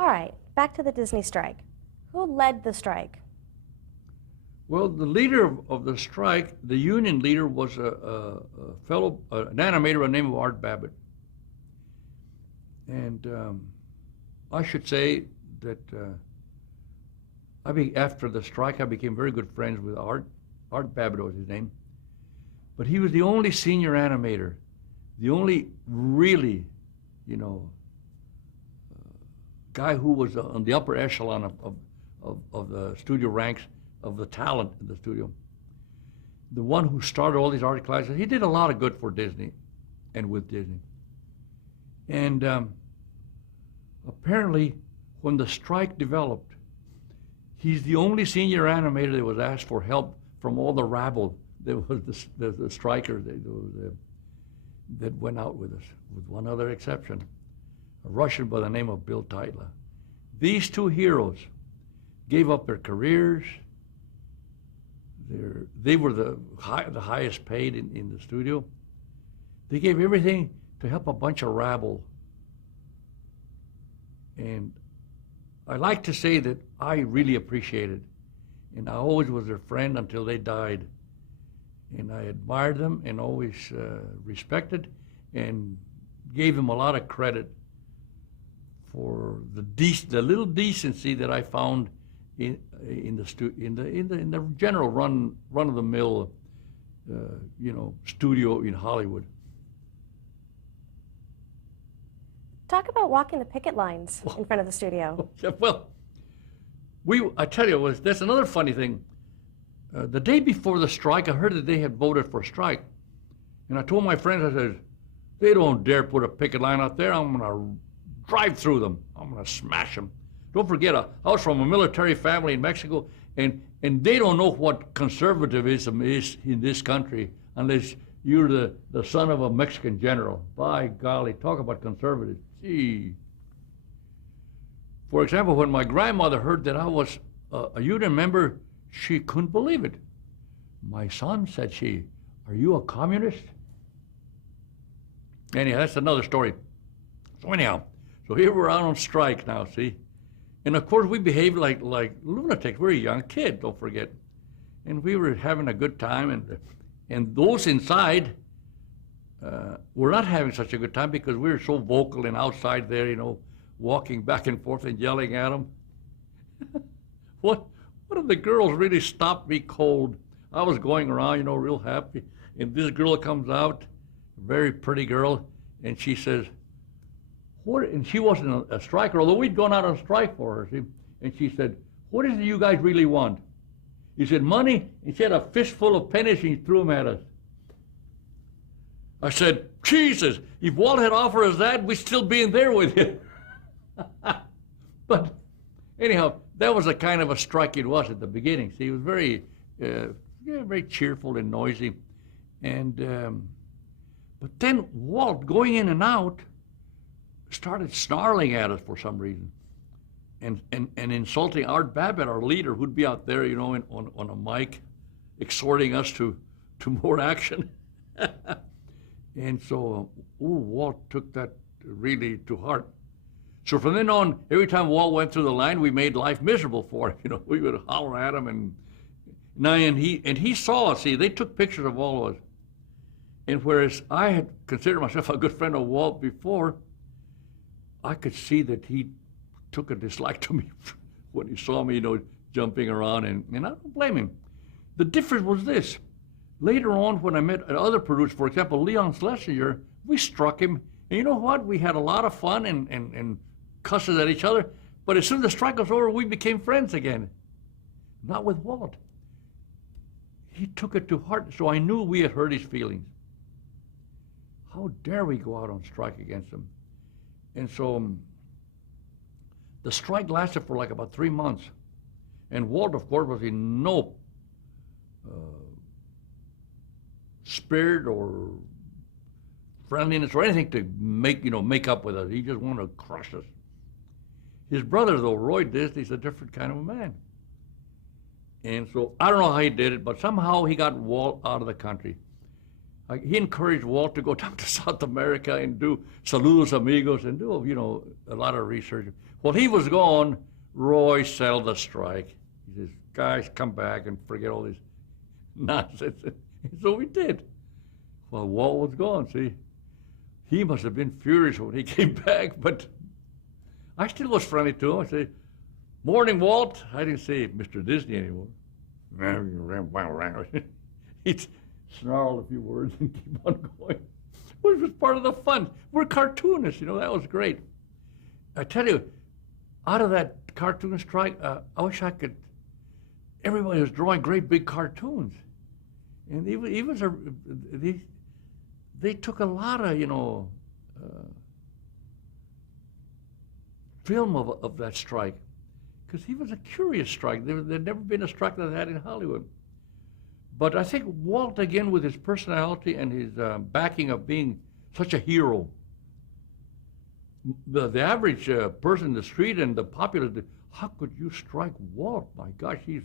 All right, back to the Disney strike. Who led the strike? Well, the leader of the strike, the union leader, was an animator by the name of Art Babbitt. And I should say that after the strike, I became very good friends with Art. Art Babbitt was his name. But he was the only senior animator, the only really, guy who was on the upper echelon of the studio ranks, of the talent in the studio. The one who started all these art classes. He did a lot of good for Disney and with Disney. And apparently, when the strike developed, he's the only senior animator that was asked for help from all the rabble that was the strikers that went out with us, with one other exception, a Russian by the name of Bill Teitla. These two heroes gave up their careers. They were the highest paid in the studio. They gave everything to help a bunch of rabble. And I like to say that I really appreciate it. And I always was their friend until they died. And I admired them and always respected and gave them a lot of credit for the little decency that I found in the general run of the mill, studio in Hollywood. Talk about walking the picket lines in front of the studio. Well, I tell you, that's another funny thing. The day before the strike, I heard that they had voted for a strike, and I told my friends, I said, they don't dare put a picket line out there. I'm gonna drive through them. I'm gonna smash them. Don't forget, I was from a military family in Mexico, and they don't know what conservatism is in this country unless you're the son of a Mexican general. By golly, talk about conservative. Gee. For example, when my grandmother heard that I was a union member, she couldn't believe it. My son, said she, are you a communist? Anyhow, that's another story. So anyhow, here we're out on strike now, see? And of course, we behaved like lunatics. We're a young kid, don't forget. And we were having a good time, and those inside were not having such a good time because we were so vocal and outside there, walking back and forth and yelling at them. One of the girls really stopped me cold. I was going around, real happy, and this girl comes out, a very pretty girl, and she says, and she wasn't a striker, although we'd gone out on strike for her, see? And she said, what is it you guys really want? He said, money, and she had a fistful of pennies and he threw them at us. I said, Jesus, if Walt had offered us that, we'd still be in there with you. But anyhow, that was a kind of a strike it was at the beginning. See, it was very, very cheerful and noisy. And, but then Walt, going in and out, started snarling at us for some reason, and insulting Art Babbitt, our leader, who'd be out there, on a mic, exhorting us to more action. And so, Walt took that really to heart. So from then on, every time Walt went through the line, we made life miserable for him. We would holler at him, and he saw us. See, they took pictures of all of us. And whereas I had considered myself a good friend of Walt before, I could see that he took a dislike to me when he saw me, jumping around, and I don't blame him. The difference was this. Later on, when I met other producers, for example, Leon Schlesinger, we struck him, and you know what? We had a lot of fun and cusses at each other, but as soon as the strike was over, we became friends again. Not with Walt. He took it to heart, so I knew we had hurt his feelings. How dare we go out on strike against him? And so the strike lasted for like about 3 months. And Walt, of course, was in no spirit or friendliness or anything to make up with us. He just wanted to crush us. His brother, though, Roy Disney's a different kind of a man. And so I don't know how he did it, but somehow he got Walt out of the country. he encouraged Walt to go down to South America and do Saludos Amigos and do, a lot of research. While he was gone, Roy settled the strike. He says, guys, come back and forget all this nonsense. And so we did. Well, Walt was gone, see. He must have been furious when he came back, but I still was friendly to him. I said, morning, Walt. I didn't say Mr. Disney anymore. He'd snarl a few words and keep on going. Which was part of the fun. We're cartoonists, that was great. I tell you, out of that cartoon strike, I wish I could, everybody was drawing great big cartoons. And they took a lot of, film of that strike. Because he was a curious strike. There'd never been a strike that I had in Hollywood. But I think Walt, again, with his personality and his backing of being such a hero, the average person in the street and the popular, how could you strike Walt? My gosh, he's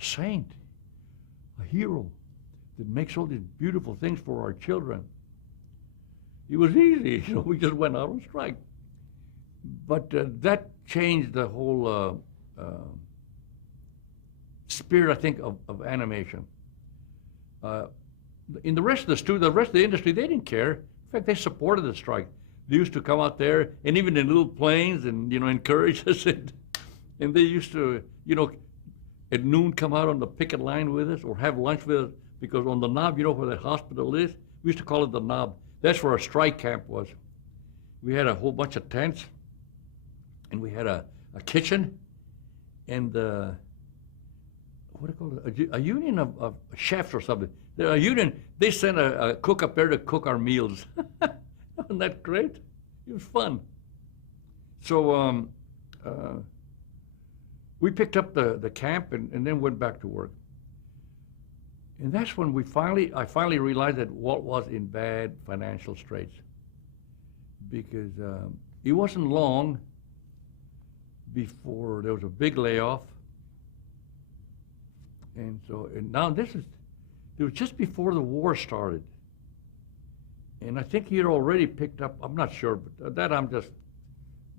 a saint, a hero that makes all these beautiful things for our children. It was easy, we just went out on strike. But that changed the whole spirit, I think, of animation. In the rest of the industry, they didn't care. In fact, they supported the strike. They used to come out there, and even in little planes, and encourage us. And they used to, at noon come out on the picket line with us, or have lunch with us, because on the knob, where that hospital is. We used to call it the knob. That's where our strike camp was. We had a whole bunch of tents, and we had a kitchen, and what do you call it? A union of chefs or something. A union. They sent a cook up there to cook our meals. Wasn't that great? It was fun. So we picked up the camp and then went back to work. And that's when I finally realized that Walt was in bad financial straits, because it wasn't long before there was a big layoff. And so, it was just before the war started. And I think he had already picked up, I'm not sure, but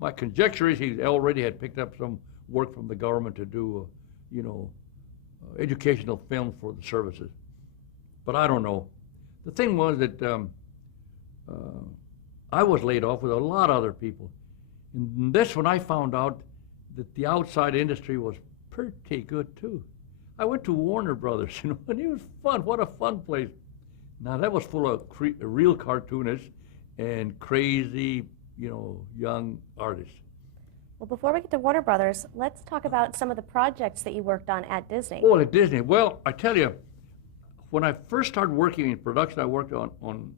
my conjecture is he already had picked up some work from the government to do, educational film for the services. But I don't know. The thing was that I was laid off with a lot of other people. And that's when I found out that the outside industry was pretty good too. I went to Warner Brothers, and it was fun. What a fun place. Now, that was full of real cartoonists and crazy, young artists. Well, before we get to Warner Brothers, let's talk about some of the projects that you worked on at Disney. Oh, at Disney. Well, I tell you, when I first started working in production, I worked on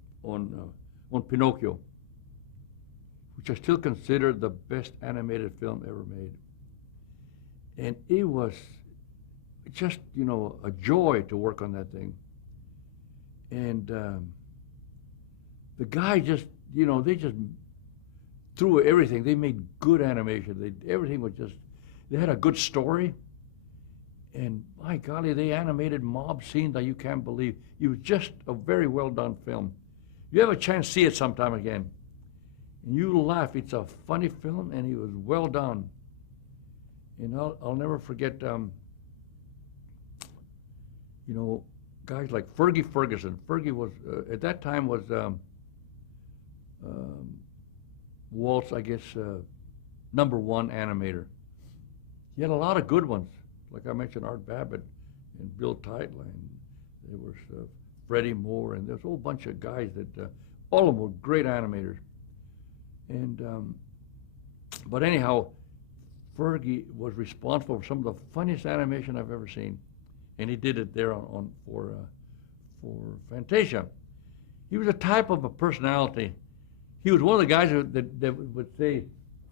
Pinocchio, which I still consider the best animated film ever made. And it was just, a joy to work on that thing. And the guy just, they just threw everything. They made good animation. Everything was just, they had a good story. And my golly, they animated mob scenes that you can't believe. It was just a very well done film. You have a chance to see it sometime again, and you'll laugh. It's a funny film, and it was well done. And I'll never forget, guys like Fergie Ferguson. Fergie was, at that time, was Walt's, I guess, #1 animator. He had a lot of good ones. Like I mentioned, Art Babbitt and Bill Titler, and there was Freddie Moore, and there's a whole bunch of guys that, all of them were great animators. And, but anyhow, Fergie was responsible for some of the funniest animation I've ever seen. And he did it there for Fantasia. He was a type of a personality. He was one of the guys that would say,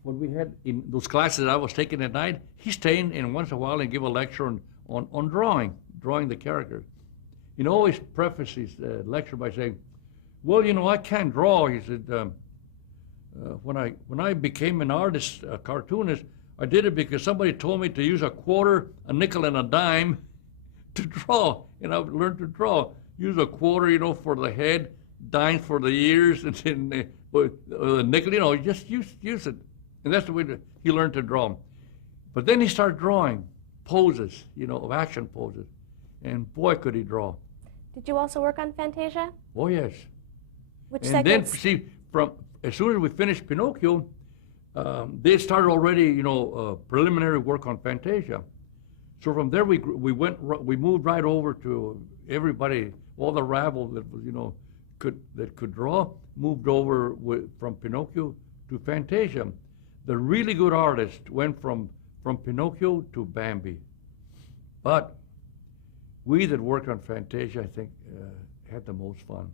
when we had in those classes I was taking at night, he'd stay in once in a while and give a lecture on drawing the characters. He always preface his lecture by saying, well, I can't draw. He said, when I became an artist, a cartoonist, I did it because somebody told me to use a quarter, a nickel, and a dime to draw, and I learned to draw. use a quarter, for the head, dime for the ears, and then a nickel, just use it. And that's the way he learned to draw. But then he started drawing poses, of action poses. And boy, could he draw. Did you also work on Fantasia? Oh, yes. Which and segments? then, see, as soon as we finished Pinocchio, they started already, preliminary work on Fantasia. So from there, we moved right over to everybody, all the rabble that was, that could draw, moved over from Pinocchio to Fantasia. The really good artists went from Pinocchio to Bambi. But we that worked on Fantasia, I think, had the most fun.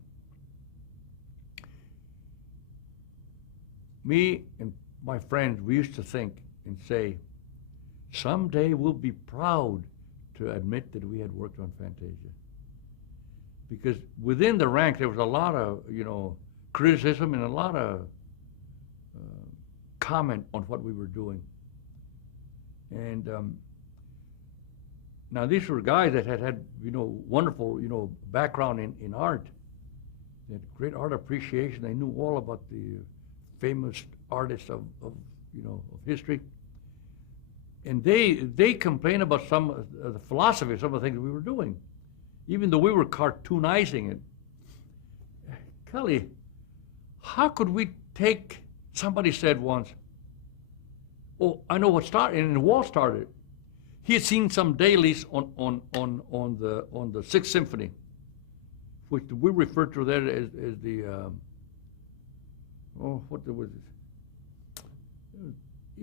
Me and my friends, we used to think and say, someday we'll be proud to admit that we had worked on Fantasia. Because within the ranks, there was a lot of, criticism and a lot of comment on what we were doing. And now these were guys that had wonderful, background in art. They had great art appreciation. They knew all about the famous artists of history. And they complained about some of the philosophy of some of the things we were doing, even though we were cartoonizing it. Kelly, how could we take, somebody said once, oh, I know what started, and Walt started. He had seen some dailies on the Sixth Symphony, which we refer to that as the what was it?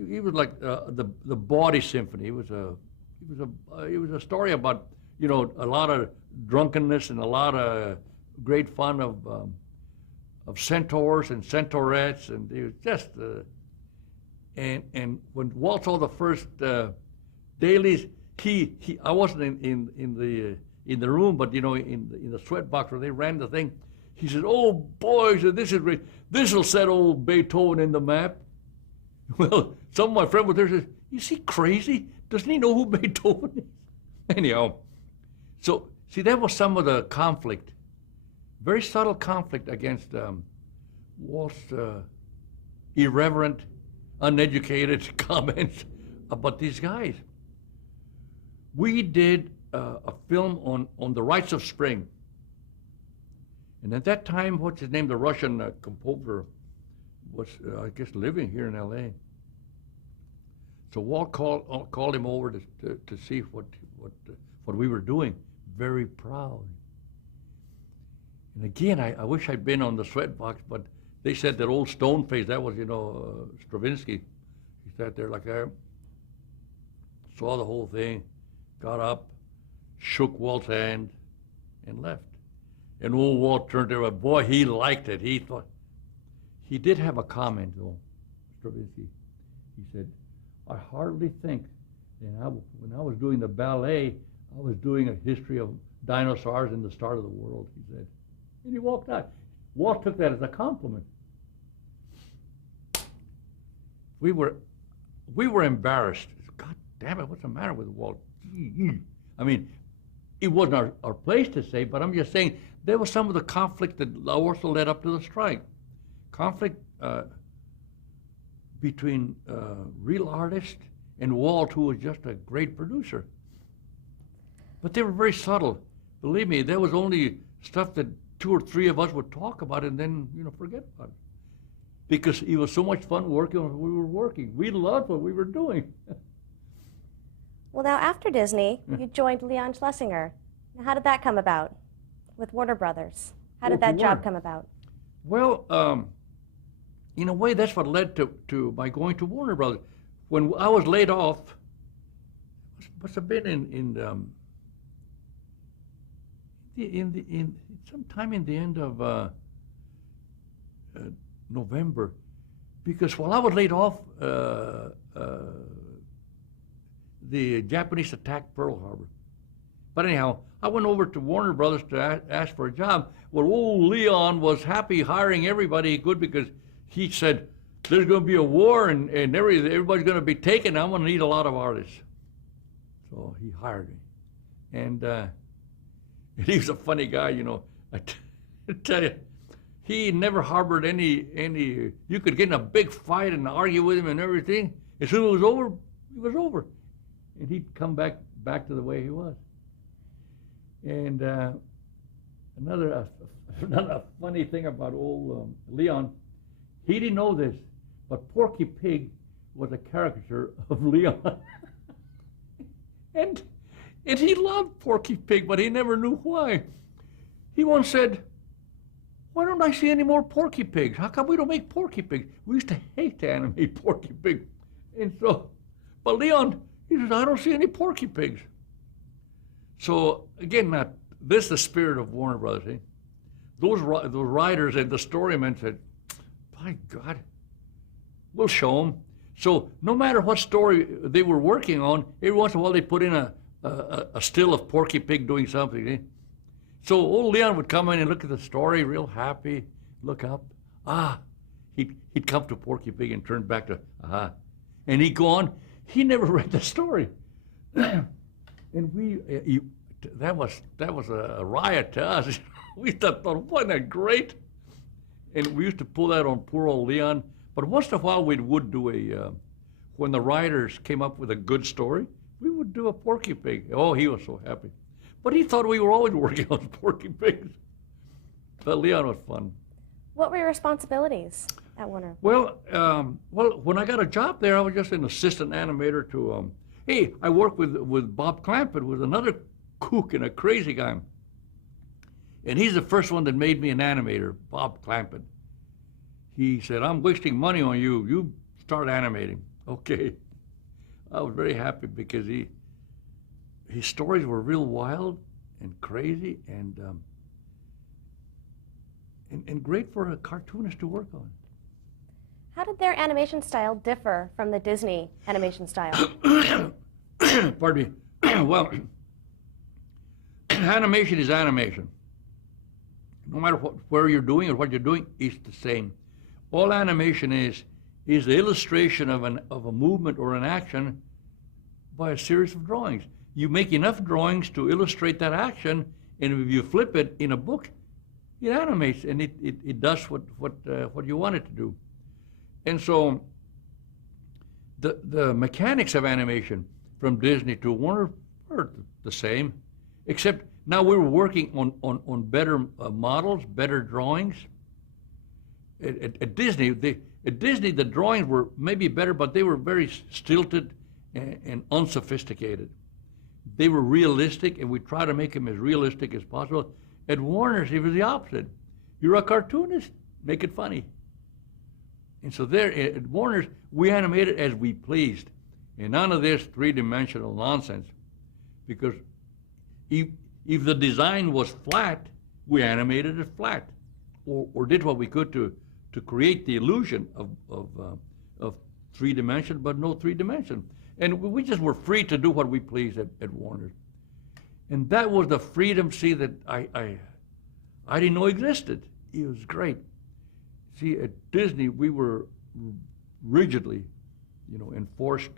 He was like the Bawdy Symphony. It was a story about a lot of drunkenness and a lot of great fun of centaurs and centaurettes, and it was just and when Walt saw the first dailies, I wasn't in the room, but in the sweat box where they ran the thing. He said, "Oh boy," he said, "this is great. This will set old Beethoven in the map." Well, some of my friends were there said, "Is he crazy? Doesn't he know who Beethoven is?" Anyhow, so see, that was some of the conflict, very subtle conflict against Walt's irreverent, uneducated comments about these guys. We did a film on the rites of spring. And at that time, what's his name, the Russian composer, was, I guess, living here in L.A. So Walt called him over to see what we were doing. Very proud. And again, I wish I'd been on the sweat box, but they said that old stone face, that was, Stravinsky. He sat there like that, saw the whole thing, got up, shook Walt's hand, and left. And old Walt turned to him, boy, he liked it. He thought, he did have a comment, though, Stravinsky. He said, I hardly think that when I was doing the ballet, I was doing a history of dinosaurs and the start of the world, he said. And he walked out. Walt took that as a compliment. We were embarrassed. God damn it, what's the matter with Walt? I mean, it wasn't our place to say, but I'm just saying there was some of the conflict that also led up to the strike. Conflict between real artists and Walt, who was just a great producer. But they were very subtle. Believe me, there was only stuff that 2 or 3 of us would talk about and then, forget about it. Because it was so much fun working when we were working. We loved what we were doing. Well, now after Disney, you joined Leon Schlesinger. Now, how did that come about with Warner Brothers? How did that job come about? Well, in a way, that's what led to my going to Warner Brothers. When I was laid off, must have been in sometime in the end of November, because while I was laid off, the Japanese attacked Pearl Harbor. But anyhow, I went over to Warner Brothers to ask for a job. Well, old Leon was happy hiring everybody he could because he said, there's going to be a war and everybody's going to be taken. I'm going to need a lot of artists. So he hired me. And he was a funny guy, you know. I tell you, he never harbored any. You could get in a big fight and argue with him and everything. As soon as it was over, it was over, and he'd come back to the way he was. And another funny thing about old Leon, he didn't know this, but Porky Pig was a caricature of Leon. and he loved Porky Pig, but he never knew why. He once said, "Why don't I see any more Porky Pigs? How come we don't make Porky Pigs? We used to hate to animate Porky Pig." And so, but Leon, he says, "I don't see any Porky Pigs." So again, this is the spirit of Warner Brothers. Eh? Those writers and the storymen said, "By God, we'll show them." So no matter what story they were working on, every once in a while they put in a still of Porky Pig doing something. Eh? So old Leon would come in and look at the story, real happy, look up. He'd come to Porky Pig and turn back to, and he'd go on. He never read the story. And that was a riot to us. We thought, wasn't that great? And we used to pull that on poor old Leon. But once in a while, we would do when the writers came up with a good story, we would do a Porky Pig. Oh, he was so happy. But he thought we were always working on Porky Pigs. But Leon was fun. What were your responsibilities at Warner? Well, when I got a job there, I was just an assistant animator to, I worked with Bob Clampett, was another kook and a crazy guy. And he's the first one that made me an animator, Bob Clampett. He said, "I'm wasting money on you. You start animating." Okay. I was very happy because his stories were real wild and crazy and great for a cartoonist to work on. How did their animation style differ from the Disney animation style? Pardon me. Well, animation is animation. No matter where you're doing or what you're doing, it's the same. All animation is the illustration of a movement or an action by a series of drawings. You make enough drawings to illustrate that action, and if you flip it in a book, it animates and it does what you want it to do. And so the mechanics of animation from Disney to Warner are the same, except now we were working on better models, better drawings. At Disney, the drawings were maybe better, but they were very stilted and unsophisticated. They were realistic, and we tried to make them as realistic as possible. At Warner's, it was the opposite. You're a cartoonist, make it funny. And so there, at Warner's, we animated as we pleased, and none of this three-dimensional nonsense. Because if the design was flat, we animated it flat, or did what we could to create the illusion of three-dimension, but no three-dimension. And we just were free to do what we pleased at Warner's. And that was the freedom, see, that I didn't know existed. It was great. See, at Disney, we were rigidly, enforced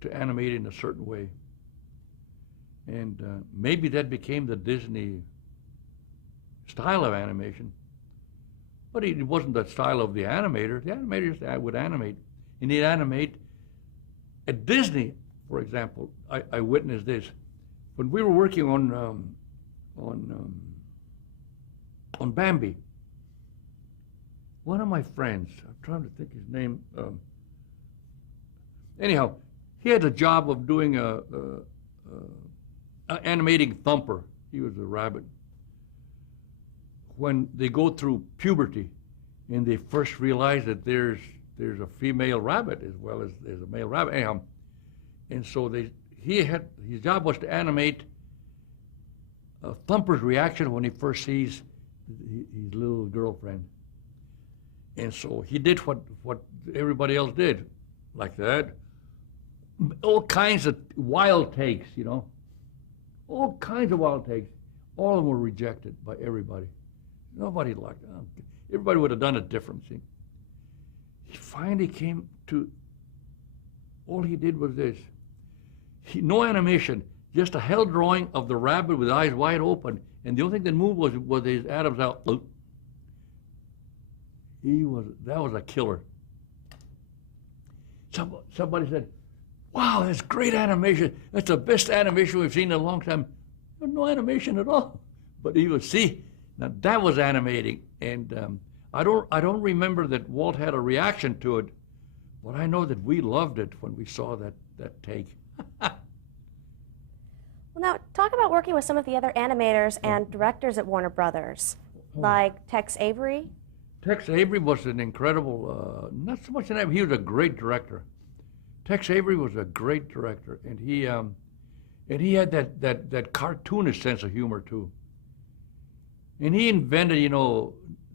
to animate in a certain way. And maybe that became the Disney style of animation. But it wasn't the style of the animator. The animators would animate. And they'd animate. At Disney, for example, I witnessed this. When we were working on Bambi, one of my friends, I'm trying to think his name, anyhow, he had a job of doing animating Thumper. He was a rabbit. When they go through puberty and they first realize that there's a female rabbit as well as there's a male rabbit. Anyhow, and so his job was to animate Thumper's reaction when he first sees his little girlfriend. And so he did what everybody else did, like that. All kinds of wild takes, all kinds of wild takes. All of them were rejected by everybody. Nobody liked them. Everybody would have done it different, see. He finally came to, all he did was this. No animation, just a hell drawing of the rabbit with eyes wide open, and the only thing that moved was his Adam's out. That was a killer. Somebody said, "Wow, that's great animation. That's the best animation we've seen in a long time." There's no animation at all, but he was now that was animating, and I don't remember that Walt had a reaction to it, but I know that we loved it when we saw that take. Well, now talk about working with some of the other animators and directors at Warner Brothers, like Tex Avery. Tex Avery was an incredible, not so much an actor, he was a great director. Tex Avery was a great director, and he had that cartoonish sense of humor too. And he invented,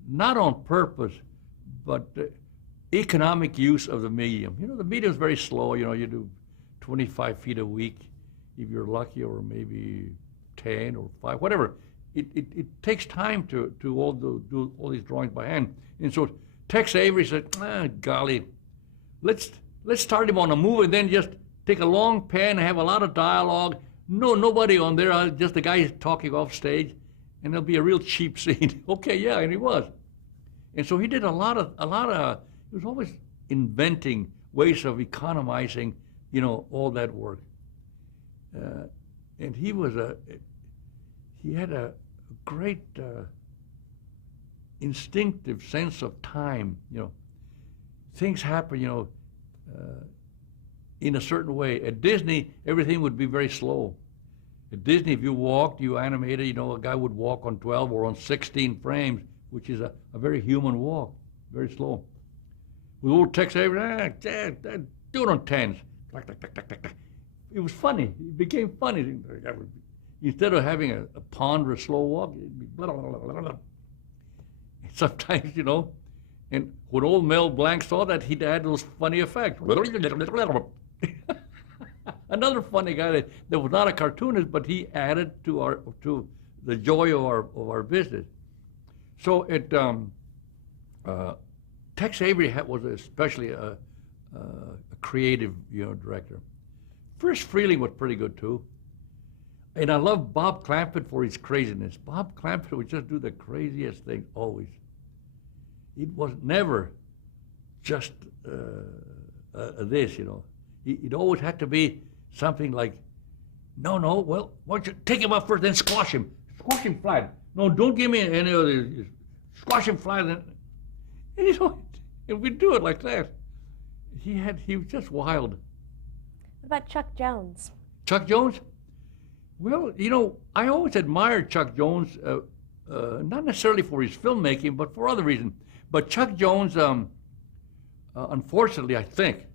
not on purpose, but economic use of the medium. The medium is very slow. You do 25 feet a week, if you're lucky, or maybe 10 or 5, whatever. It takes time to do all these drawings by hand. And so Tex Avery said, golly, let's start him on a movie and then just take a long pen and have a lot of dialogue. Nobody on there, just the guy talking off stage, and it'll be a real cheap scene. Okay, yeah, and he was. And so he did a lot of, he was always inventing ways of economizing, all that work. And he had a great instinctive sense of time. Things happen, in a certain way. At Disney, everything would be very slow. At Disney, if you walked, you animated, a guy would walk on 12 or on 16 frames, which is a very human walk, very slow. With old Tex Avery, do it on 10s. It was funny. It became funny. Instead of having a ponderous slow walk, it'd be blah, blah, blah, blah, blah. Sometimes, and when old Mel Blanc saw that, he'd add those funny effects. Another funny guy that was not a cartoonist, but he added to the joy of our business. So Tex Avery was especially a creative, director. Frisch Freleng was pretty good too. And I love Bob Clampett for his craziness. Bob Clampett would just do the craziest thing always. It was never just this, It always had to be something like, no, well, why don't you take him up first, then squash him flat. No, don't give me any of this. Squash him flat. And we'd do it like that. He was just wild. What about Chuck Jones? Chuck Jones? Well, I always admired Chuck Jones, not necessarily for his filmmaking, but for other reasons. But Chuck Jones, unfortunately, I think,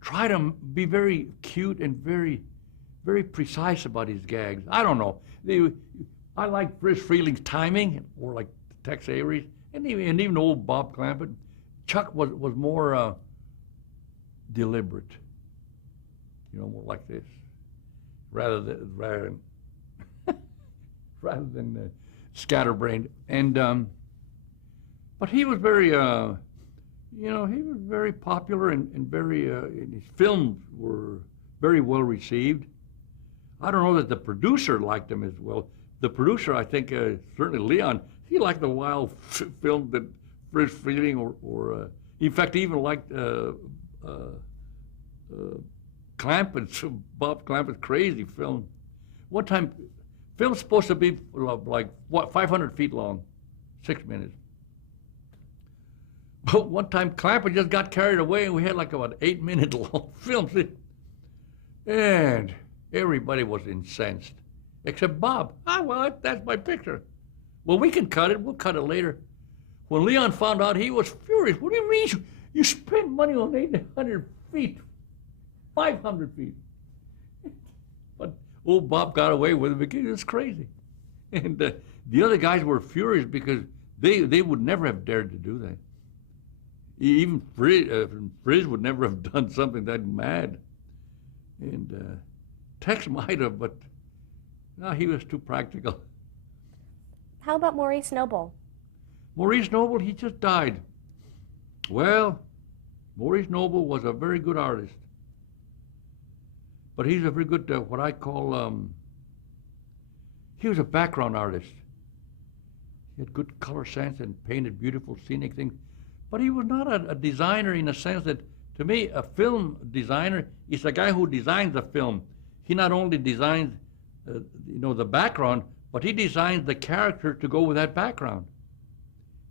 tried to be very cute and very, very precise about his gags. I don't know. I like Frisch Freleng's timing, or like Tex Avery's, and even old Bob Clampett. Chuck was more deliberate, more like this, rather than scatterbrained. And but he was very, he was very popular and very. And his films were very well received. I don't know that the producer liked him as well. The producer, I think, certainly Leon, he liked the wild film that Frisch Freleng or in fact, he even liked Clampett's, Bob Clampett's crazy film. One time, film's supposed to be like, 500 feet long, 6 minutes. But one time, Clampett just got carried away, and we had like about 8-minute long films. And everybody was incensed, except Bob. Well, that's my picture. Well, we can cut it. We'll cut it later. When Leon found out, he was furious. What do you mean you spent money on 800 feet, 500 feet? But old Bob got away with it because it was crazy. And the other guys were furious because they would never have dared to do that. Even Frisch would never have done something that mad. And Tex might have, but no, he was too practical. How about Maurice Noble? Maurice Noble, he just died. Well, Maurice Noble was a very good artist. But he's a very good, what I call He was a background artist. He had good color sense and painted beautiful scenic things. But he was not a designer in a sense that, to me, a film designer is a guy who designs a film. He not only designs, the background, but he designs the character to go with that background.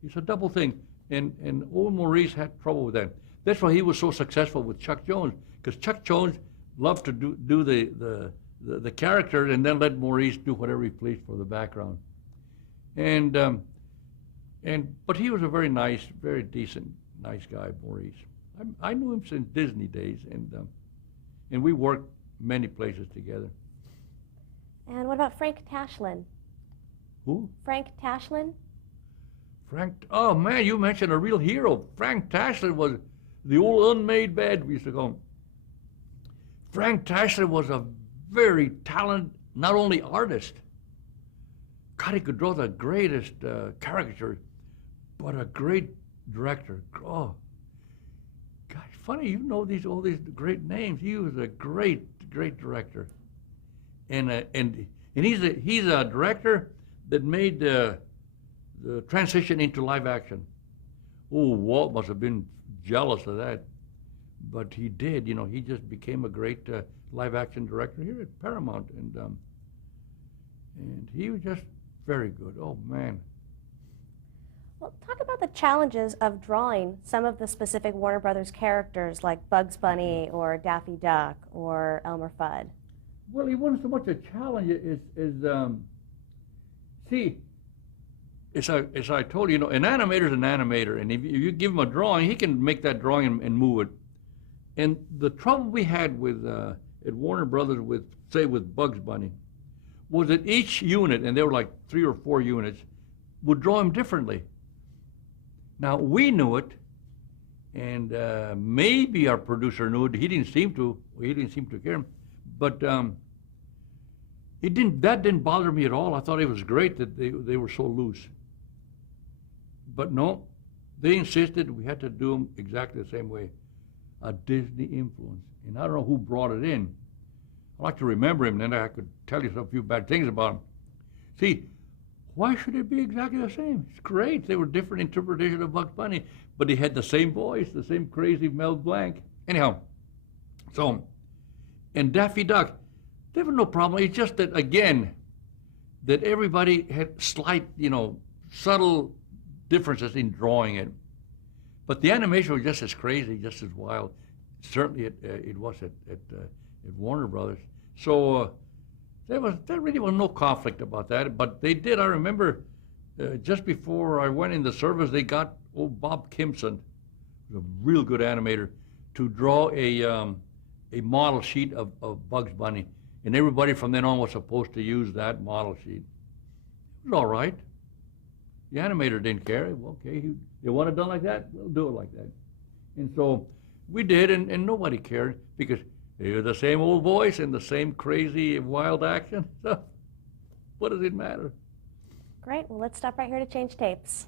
It's a double thing. And old Maurice had trouble with that. That's why he was so successful with Chuck Jones, because Chuck Jones loved to do the character and then let Maurice do whatever he pleased for the background. But he was a very nice, very decent, nice guy, Maurice. I knew him since Disney days, and we worked many places together. And what about Frank Tashlin? Who? Frank Tashlin? Oh man, you mentioned a real hero. Frank Tashlin was the old unmade bed, we used to call him. Frank Tashlin was a very talented, not only artist. God, he could draw the greatest caricature, but a great director. Oh, gosh, funny, you know all these great names. He was a great director, and he's a director that made the transition into live action. Oh, Walt must have been jealous of that, but he did. He just became a great live action director here at Paramount, and he was just very good. Oh man. Well, talk about the challenges of drawing some of the specific Warner Brothers characters like Bugs Bunny or Daffy Duck or Elmer Fudd. Well, it wasn't so much a challenge as I told you, an animator is an animator, and if you give him a drawing, he can make that drawing and move it. And the trouble we had with at Warner Brothers with Bugs Bunny was that each unit, and there were like 3 or 4 units, would draw him differently. Now, we knew it, and maybe our producer knew it. He didn't seem to care. But that didn't bother me at all. I thought it was great that they were so loose. But no, they insisted we had to do them exactly the same way. A Disney influence. And I don't know who brought it in. I like to remember him, and then I could tell you a few bad things about him. See, why should it be exactly the same? It's great. They were different interpretations of Bugs Bunny, but he had the same voice, the same crazy Mel Blanc. Anyhow, and Daffy Duck, there was no problem. It's just that, again, that everybody had slight, subtle differences in drawing it. But the animation was just as crazy, just as wild. Certainly it was at Warner Brothers. So there really was no conflict about that. But they did. I remember just before I went in the service, they got old Bob Kimson, a real good animator, to draw a model sheet of Bugs Bunny, and everybody from then on was supposed to use that model sheet. It was all right. The animator didn't care. Well, okay, you want it done like that? We'll do it like that. And so we did, and nobody cared because it was the same old voice and the same crazy, wild action. So what does it matter? Great. Well, let's stop right here to change tapes.